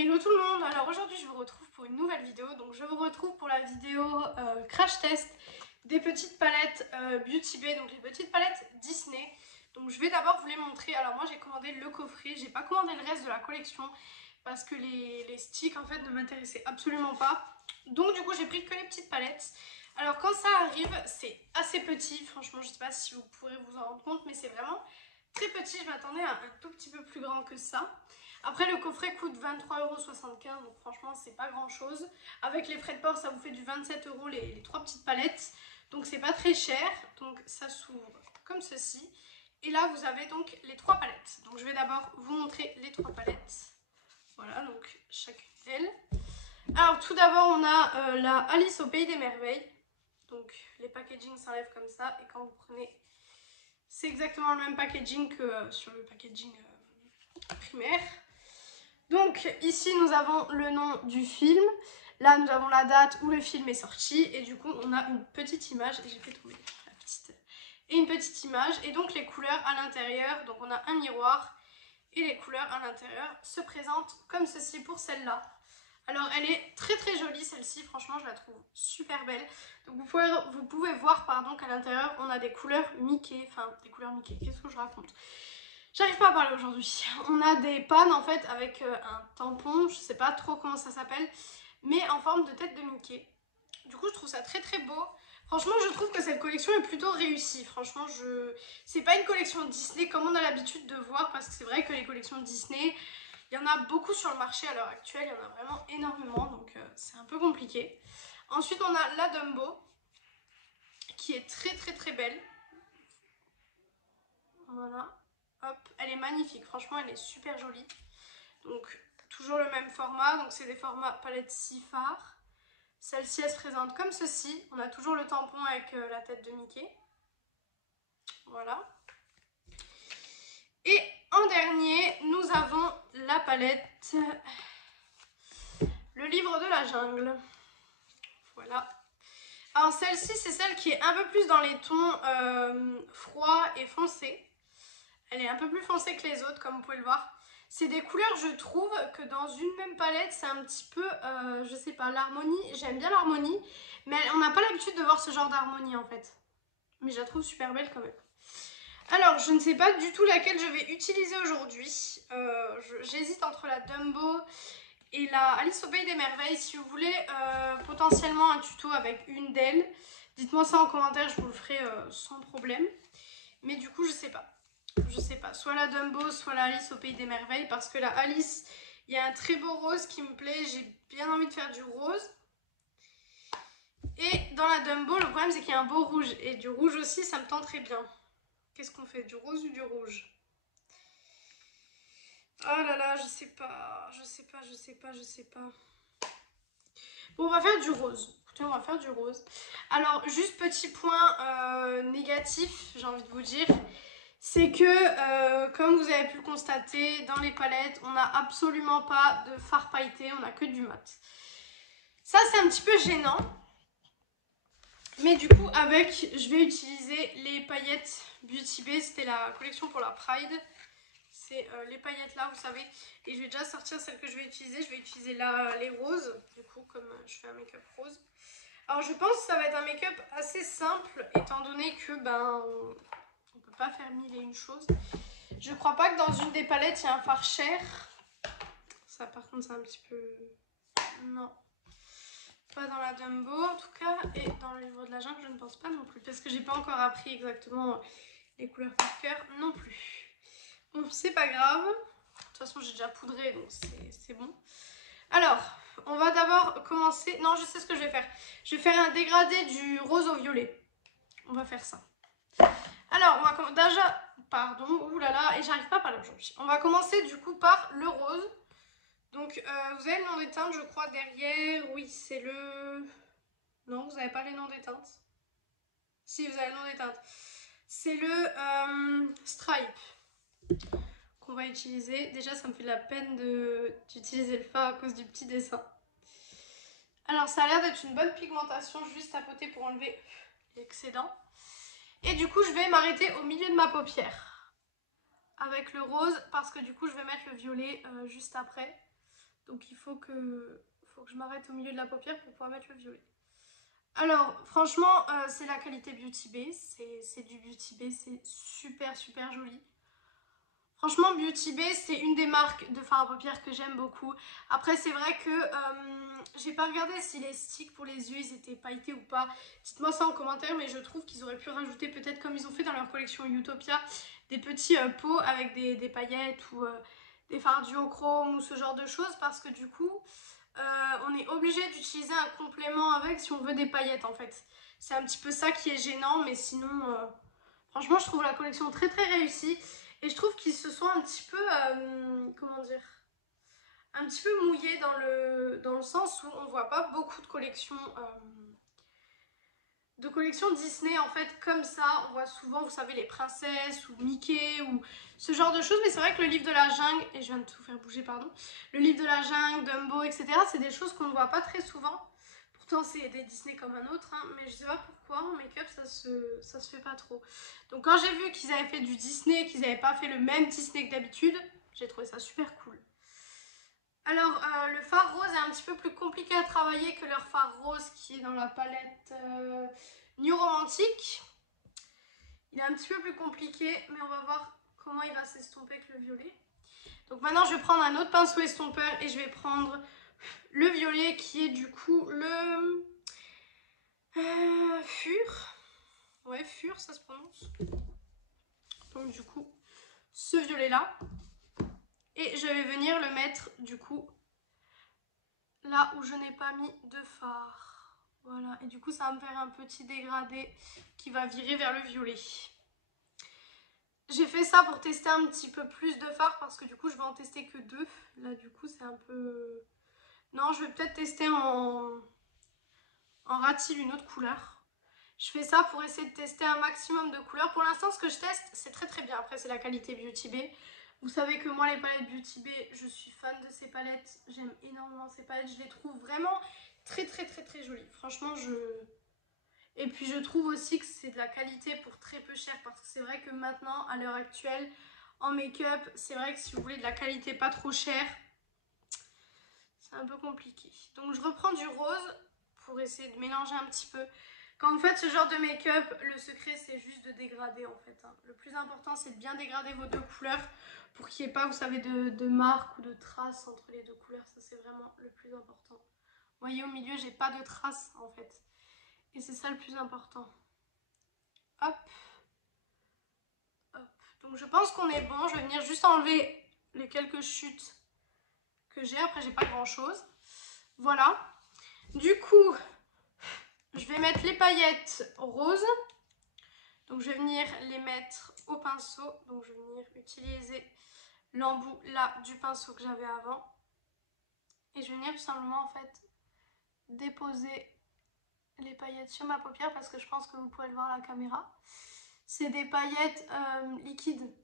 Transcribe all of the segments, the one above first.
Hello tout le monde, alors aujourd'hui je vous retrouve pour une nouvelle vidéo. Donc je vous retrouve pour la vidéo crash test des petites palettes Beauty Bay, donc les petites palettes Disney. Donc je vais d'abord vous les montrer. Alors moi j'ai commandé le coffret, j'ai pas commandé le reste de la collection parce que les sticks en fait ne m'intéressaient absolument pas. Donc du coup j'ai pris que les petites palettes. Alors quand ça arrive c'est assez petit, franchement je sais pas si vous pourrez vous en rendre compte, mais c'est vraiment très petit. Je m'attendais à un tout petit peu plus grand que ça. Après le coffret coûte 23,75 €, donc franchement c'est pas grand chose. Avec les frais de port ça vous fait du 27 € les 3 petites palettes. Donc c'est pas très cher. Donc ça s'ouvre comme ceci. Et là vous avez donc les 3 palettes. Donc je vais d'abord vous montrer les 3 palettes. Voilà, donc chacune d'elles. Alors tout d'abord on a la Alice au Pays des Merveilles. Donc les packaging s'enlèvent comme ça. Et quand vous prenez, c'est exactement le même packaging que sur le packaging primaire. Donc ici nous avons le nom du film, là nous avons la date où le film est sorti et du coup on a une petite image, et j'ai fait tomber la petite, et une petite image et donc les couleurs à l'intérieur. Donc on a un miroir et les couleurs à l'intérieur se présentent comme ceci pour celle-là. Alors elle est très très jolie celle-ci, franchement je la trouve super belle. Donc vous pouvez voir pardon qu'à l'intérieur on a des couleurs Mickey, enfin des couleurs Mickey, qu'est-ce que je raconte? J'arrive pas à parler aujourd'hui. On a des pannes en fait avec un tampon, je sais pas trop comment ça s'appelle, mais en forme de tête de Mickey. Du coup je trouve ça très très beau. Franchement je trouve que cette collection est plutôt réussie. Franchement c'est pas une collection Disney comme on a l'habitude de voir, parce que c'est vrai que les collections Disney, il y en a beaucoup sur le marché à l'heure actuelle, il y en a vraiment énormément, donc c'est un peu compliqué. Ensuite on a la Dumbo qui est très très très belle. Voilà. Hop, elle est magnifique, franchement elle est super jolie. Donc toujours le même format, donc c'est des formats palettes 6 fards. Celle-ci elle se présente comme ceci, on a toujours le tampon avec la tête de Mickey. Voilà. Et en dernier, nous avons la palette Le Livre de la Jungle. Voilà. Alors celle-ci c'est celle qui est un peu plus dans les tons froids et foncés. Elle est un peu plus foncée que les autres comme vous pouvez le voir. C'est des couleurs, je trouve, que dans une même palette, c'est un petit peu, je sais pas, l'harmonie. J'aime bien l'harmonie, mais on n'a pas l'habitude de voir ce genre d'harmonie en fait. Mais je la trouve super belle quand même. Alors, je ne sais pas du tout laquelle je vais utiliser aujourd'hui. J'hésite entre la Dumbo et la Alice au Pays des Merveilles. Si vous voulez potentiellement un tuto avec une d'elles, dites-moi ça en commentaire, je vous le ferai sans problème. Mais du coup, je sais pas. Je sais pas, soit la Dumbo, soit la Alice au Pays des Merveilles, parce que la Alice, il y a un très beau rose qui me plaît, j'ai bien envie de faire du rose. Et dans la Dumbo, le problème c'est qu'il y a un beau rouge, et du rouge aussi, ça me tente très bien. Qu'est-ce qu'on fait, du rose ou du rouge? Oh là là, je sais pas, je sais pas, je sais pas, je sais pas. Bon, on va faire du rose. Écoutez, on va faire du rose. Alors, juste petit point négatif, j'ai envie de vous dire. C'est que, comme vous avez pu le constater, dans les palettes, on n'a absolument pas de fard pailleté, on n'a que du mat. Ça, c'est un petit peu gênant. Mais du coup, je vais utiliser les paillettes Beauty Bay. C'était la collection pour la Pride. C'est les paillettes là, vous savez. Et je vais déjà sortir celles que je vais utiliser. Je vais utiliser les roses, du coup, comme je fais un make-up rose. Alors, je pense que ça va être un make-up assez simple, étant donné que, on peut pas faire mille et une choses. Je crois pas que dans une des palettes il y a un fard cher. Ça par contre c'est un petit peu... Non. Pas dans la Dumbo en tout cas. Et dans le Livre de la Jungle je ne pense pas non plus. Parce que j'ai pas encore appris exactement les couleurs par cœur non plus. Bon c'est pas grave. De toute façon j'ai déjà poudré donc c'est bon. Alors on va d'abord commencer... Non, je sais ce que je vais faire. Je vais faire un dégradé du rose au violet. On va faire ça. Alors, on va commencer déjà, pardon, oulala, et j'arrive pas à parler aujourd'hui. On va commencer du coup par le rose. Donc, vous avez le nom des teintes, je crois, derrière. Oui, c'est le... Non, vous n'avez pas les noms des teintes. Si, vous avez le nom des teintes. C'est le Stripe qu'on va utiliser. Déjà, ça me fait de la peine d'utiliser le fard à cause du petit dessin. Alors, ça a l'air d'être une bonne pigmentation, juste à côté pour enlever l'excédent. Et du coup, je vais m'arrêter au milieu de ma paupière avec le rose parce que du coup, je vais mettre le violet juste après. Donc il faut que je m'arrête au milieu de la paupière pour pouvoir mettre le violet. Alors franchement c'est la qualité Beauty Bay, c'est du Beauty Bay, c'est super super joli. Franchement Beauty Bay c'est une des marques de fard à paupières que j'aime beaucoup. Après c'est vrai que j'ai pas regardé si les sticks pour les yeux ils étaient pailletés ou pas. Dites-moi ça en commentaire, mais je trouve qu'ils auraient pu rajouter peut-être comme ils ont fait dans leur collection Utopia des petits pots avec des paillettes ou des fards duochrome ou ce genre de choses, parce que du coup on est obligé d'utiliser un complément avec si on veut des paillettes en fait. C'est un petit peu ça qui est gênant, mais sinon franchement je trouve la collection très très réussie. Et je trouve qu'ils se sont un petit peu, comment dire, un petit peu mouillés dans le sens où on voit pas beaucoup de collections Disney en fait comme ça. On voit souvent, vous savez, les princesses ou Mickey ou ce genre de choses. Mais c'est vrai que le livre de la jungle, et je viens de tout faire bouger, pardon, le livre de la jungle, Dumbo, etc. c'est des choses qu'on ne voit pas très souvent. Pourtant c'est des Disney comme un autre, hein, mais je sais pas pourquoi en make-up ça se fait pas trop. Donc quand j'ai vu qu'ils avaient fait du Disney, qu'ils n'avaient pas fait le même Disney que d'habitude, j'ai trouvé ça super cool. Alors le fard rose est un petit peu plus compliqué à travailler que leur fard rose qui est dans la palette New Romantic. Il est un petit peu plus compliqué, mais on va voir comment il va s'estomper avec le violet. Donc maintenant je vais prendre un autre pinceau estompeur et je vais prendre le violet qui est du coup le Fur. Ouais, Fur ça se prononce. Donc du coup ce violet là. Et je vais venir le mettre du coup là où je n'ai pas mis de fard. Voilà, et du coup ça va me faire un petit dégradé qui va virer vers le violet. J'ai fait ça pour tester un petit peu plus de fard parce que du coup je vais en tester que 2. Là du coup c'est un peu... Non, je vais peut-être tester en ratil une autre couleur. Je fais ça pour essayer de tester un maximum de couleurs. Pour l'instant ce que je teste c'est très très bien. Après c'est la qualité Beauty Bay. Vous savez que moi les palettes Beauty Bay, je suis fan de ces palettes. J'aime énormément ces palettes. Je les trouve vraiment très très très très jolies. Franchement Et puis je trouve aussi que c'est de la qualité pour très peu cher. Parce que c'est vrai que maintenant, à l'heure actuelle, en make-up, c'est vrai que si vous voulez de la qualité pas trop chère, c'est un peu compliqué. Donc je reprends du rose pour essayer de mélanger un petit peu. Quand vous faites ce genre de make-up, le secret c'est juste de dégrader en fait. Le plus important c'est de bien dégrader vos deux couleurs pour qu'il n'y ait pas, vous savez, de marques ou de traces entre les deux couleurs. Ça c'est vraiment le plus important. Vous voyez au milieu, j'ai pas de traces en fait. Et c'est ça le plus important. Hop. Hop. Donc je pense qu'on est bon. Je vais venir juste enlever les quelques chutes que j'ai. Après j'ai pas grand chose. Voilà. Du coup, je vais mettre les paillettes roses. Donc je vais venir les mettre au pinceau. Donc je vais venir utiliser l'embout là du pinceau que j'avais avant. Et je vais venir tout simplement en fait déposer les paillettes sur ma paupière parce que je pense que vous pouvez le voir à la caméra. C'est des paillettes liquides.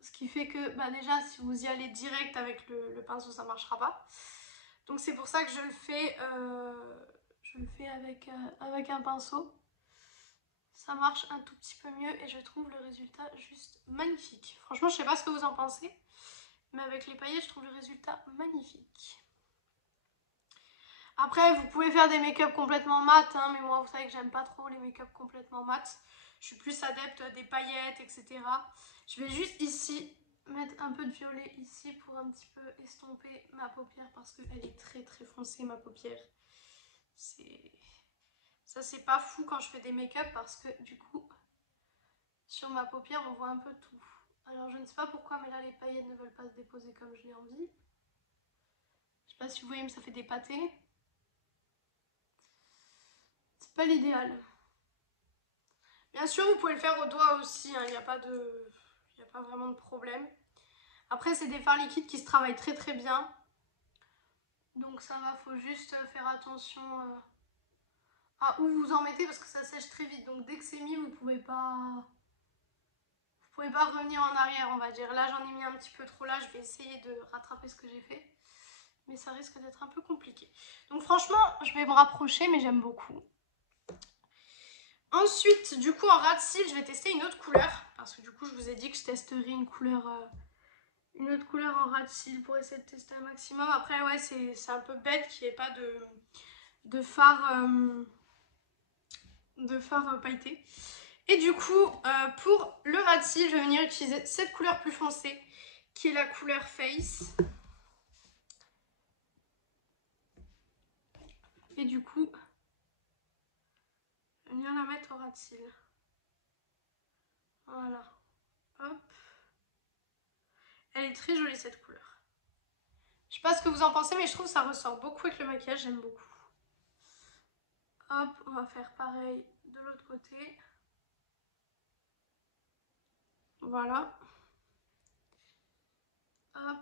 Ce qui fait que bah déjà si vous y allez direct avec le pinceau ça ne marchera pas. Donc c'est pour ça que je le fais avec un pinceau. Ça marche un tout petit peu mieux et je trouve le résultat juste magnifique. Franchement je sais pas ce que vous en pensez, mais avec les paillettes je trouve le résultat magnifique. Après vous pouvez faire des make-up complètement mat, hein, mais moi vous savez que j'aime pas trop les make-up complètement mat. Je suis plus adepte des paillettes, etc. Je vais juste ici mettre un peu de violet ici pour un petit peu estomper ma paupière parce qu'elle est très très foncée ma paupière. Ça c'est pas fou quand je fais des make-up parce que du coup sur ma paupière on voit un peu tout. Alors je ne sais pas pourquoi mais là les paillettes ne veulent pas se déposer comme je l'ai envie. Je sais pas si vous voyez mais ça fait des pâtés. C'est pas l'idéal. Bien sûr vous pouvez le faire au doigt aussi, hein, il n'y a pas vraiment de problème. Après c'est des fards liquides qui se travaillent très très bien. Donc ça va, faut juste faire attention à où vous en mettez parce que ça sèche très vite. Donc dès que c'est mis, vous pouvez pas revenir en arrière, on va dire. Là j'en ai mis un petit peu trop là, je vais essayer de rattraper ce que j'ai fait. Mais ça risque d'être un peu compliqué. Donc franchement, je vais me rapprocher mais j'aime beaucoup. Ensuite, du coup en ras de cils, je vais tester une autre couleur. Parce que du coup je vous ai dit que je testerai une couleur une autre couleur en ras de cils pour essayer de tester un maximum. Après, ouais, c'est un peu bête qu'il n'y ait pas de fard, pailleté. Et du coup, pour le ras de cils, je vais venir utiliser cette couleur plus foncée, qui est la couleur Face. Et du coup, je vais venir la mettre au ras de cils. Voilà. Hop. Elle est très jolie cette couleur. Je sais pas ce que vous en pensez, mais je trouve que ça ressort beaucoup avec le maquillage, j'aime beaucoup. Hop, on va faire pareil de l'autre côté. Voilà. Hop.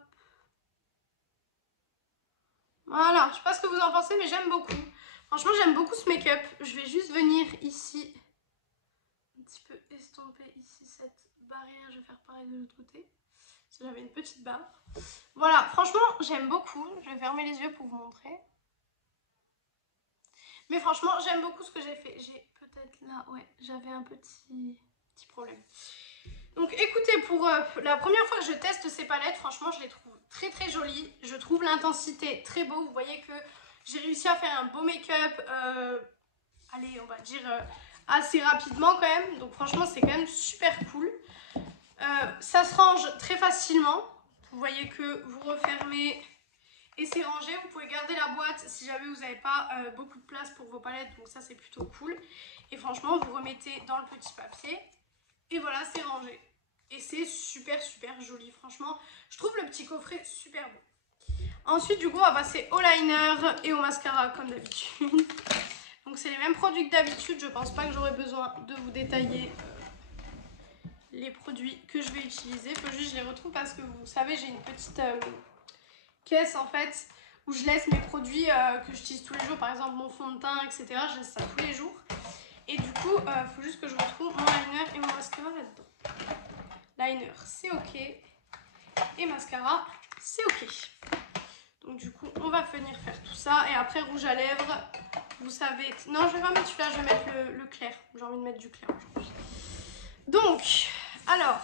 Voilà, je sais pas ce que vous en pensez, mais j'aime beaucoup. Franchement, j'aime beaucoup ce make-up. Je vais juste venir ici, un petit peu estomper ici cette barrière. Je vais faire pareil de l'autre côté. Parce que j'avais une petite barre. Voilà, franchement, j'aime beaucoup. Je vais fermer les yeux pour vous montrer. Mais franchement, j'aime beaucoup ce que j'ai fait. J'ai peut-être là, ouais, j'avais un petit problème. Donc écoutez, pour la première fois que je teste ces palettes, franchement, je les trouve très très jolies. Je trouve l'intensité très beau. Vous voyez que j'ai réussi à faire un beau make-up, allez, on va dire assez rapidement quand même. Donc franchement, c'est quand même super cool. Ça se range très facilement. Vous voyez que vous refermez et c'est rangé. Vous pouvez garder la boîte si jamais vous n'avez pas beaucoup de place pour vos palettes. Donc ça, c'est plutôt cool. Et franchement, vous remettez dans le petit papier. Et voilà, c'est rangé. Et c'est super super joli. Franchement, je trouve le petit coffret super beau. Ensuite, du coup, on va passer au liner et au mascara comme d'habitude. Donc c'est les mêmes produits que d'habitude. Je pense pas que j'aurai besoin de vous détailler les produits que je vais utiliser. Il faut juste que je les retrouve parce que vous savez, j'ai une petite caisse en fait où je laisse mes produits que j'utilise tous les jours. Par exemple, mon fond de teint, etc. Je laisse ça tous les jours. Et du coup, il faut juste que je retrouve mon liner et mon mascara là-dedans. Liner, c'est ok. Et mascara, c'est ok. Donc du coup, on va venir faire tout ça. Et après, rouge à lèvres, vous savez... Non, je vais pas mettre celui-là, je vais mettre le clair. J'ai envie de mettre du clair aujourd'hui. Donc, alors,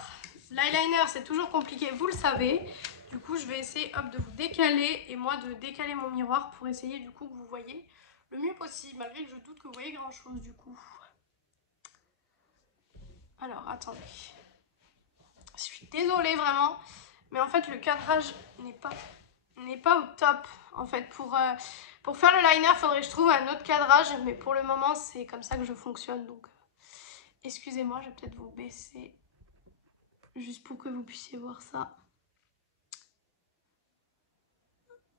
l'eyeliner, c'est toujours compliqué, vous le savez. Du coup, je vais essayer hop, de vous décaler et moi de décaler mon miroir pour essayer du coup que vous voyez le mieux possible. Malgré que je doute que vous voyez grand-chose du coup. Alors, attendez. Je suis désolée vraiment, mais en fait le cadrage n'est pas au top. En fait, pour faire le liner, il faudrait que je trouve un autre cadrage, mais pour le moment, c'est comme ça que je fonctionne. Donc, excusez-moi, je vais peut-être vous baisser juste pour que vous puissiez voir ça.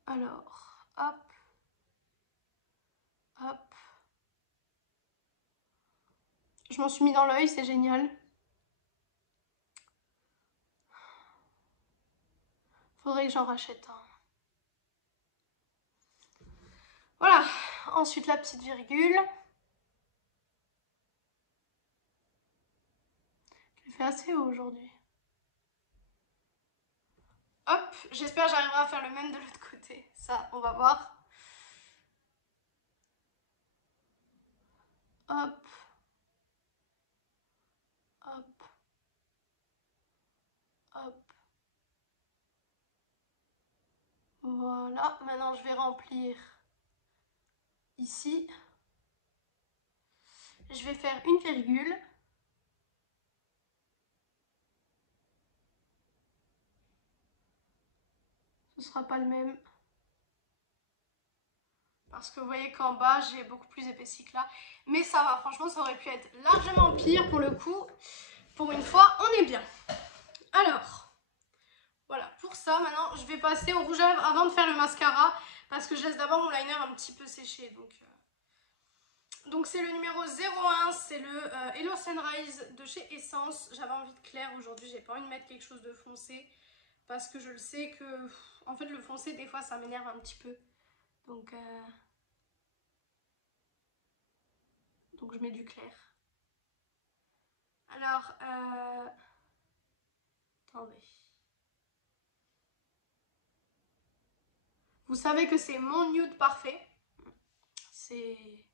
Alors, hop, hop. Je m'en suis mis dans l'œil, c'est génial. Faudrait que j'en rachète un. Voilà, ensuite la petite virgule. Je l'ai fait assez haut aujourd'hui. Hop, j'espère que j'arriverai à faire le même de l'autre côté. Ça, on va voir. Hop. Hop. Hop. Voilà, maintenant je vais remplir ici. Je vais faire une virgule. Ce sera pas le même. Parce que vous voyez qu'en bas, j'ai beaucoup plus épaissi que là. Mais ça va, franchement, ça aurait pu être largement pire pour le coup. Pour une fois, on est bien. Alors, voilà, pour ça, maintenant, je vais passer au rouge à lèvres avant de faire le mascara. Parce que je laisse d'abord mon liner un petit peu sécher. Donc c'est le numéro 01, c'est le Hello Sunrise de chez Essence. J'avais envie de clair aujourd'hui, j'ai pas envie de mettre quelque chose de foncé. Parce que je le sais que, en fait, le foncé, des fois, ça m'énerve un petit peu. Donc je mets du clair. Alors, attendez. Vous savez que c'est mon nude parfait. C'est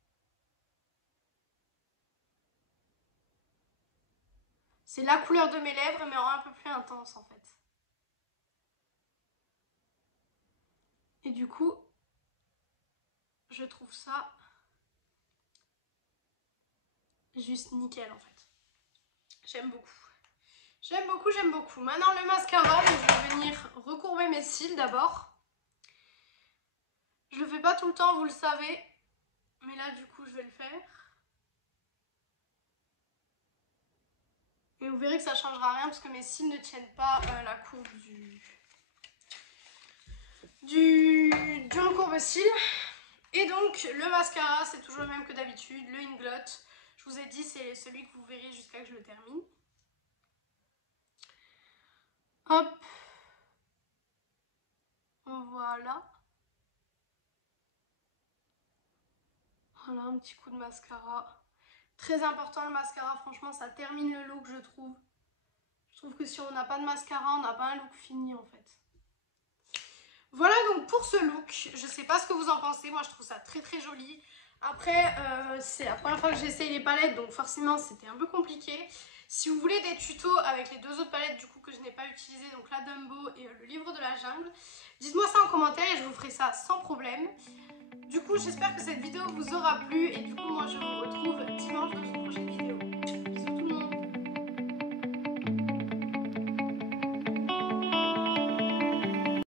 la couleur de mes lèvres, mais en un peu plus intense, en fait. Et du coup, je trouve ça juste nickel en fait. J'aime beaucoup. J'aime beaucoup, j'aime beaucoup. Maintenant le mascara, donc je vais venir recourber mes cils d'abord. Je le fais pas tout le temps, vous le savez. Mais là du coup je vais le faire. Et vous verrez que ça changera rien parce que mes cils ne tiennent pas la courbe du courbe-cils. Et donc le mascara c'est toujours le même que d'habitude, le Inglot. Je vous ai dit c'est celui que vous verrez jusqu'à que je le termine. Hop. Voilà. Voilà un petit coup de mascara. Très important le mascara, franchement ça termine le look je trouve. Je trouve que si on n'a pas de mascara on n'a pas un look fini en fait. Voilà donc pour ce look, je sais pas ce que vous en pensez, moi je trouve ça très très joli. Après c'est la première fois que j'essaye les palettes donc forcément c'était un peu compliqué. Si vous voulez des tutos avec les deux autres palettes du coup que je n'ai pas utilisées, donc la Dumbo et le livre de la jungle, dites-moi ça en commentaire et je vous ferai ça sans problème. Du coup j'espère que cette vidéo vous aura plu et du coup moi je vous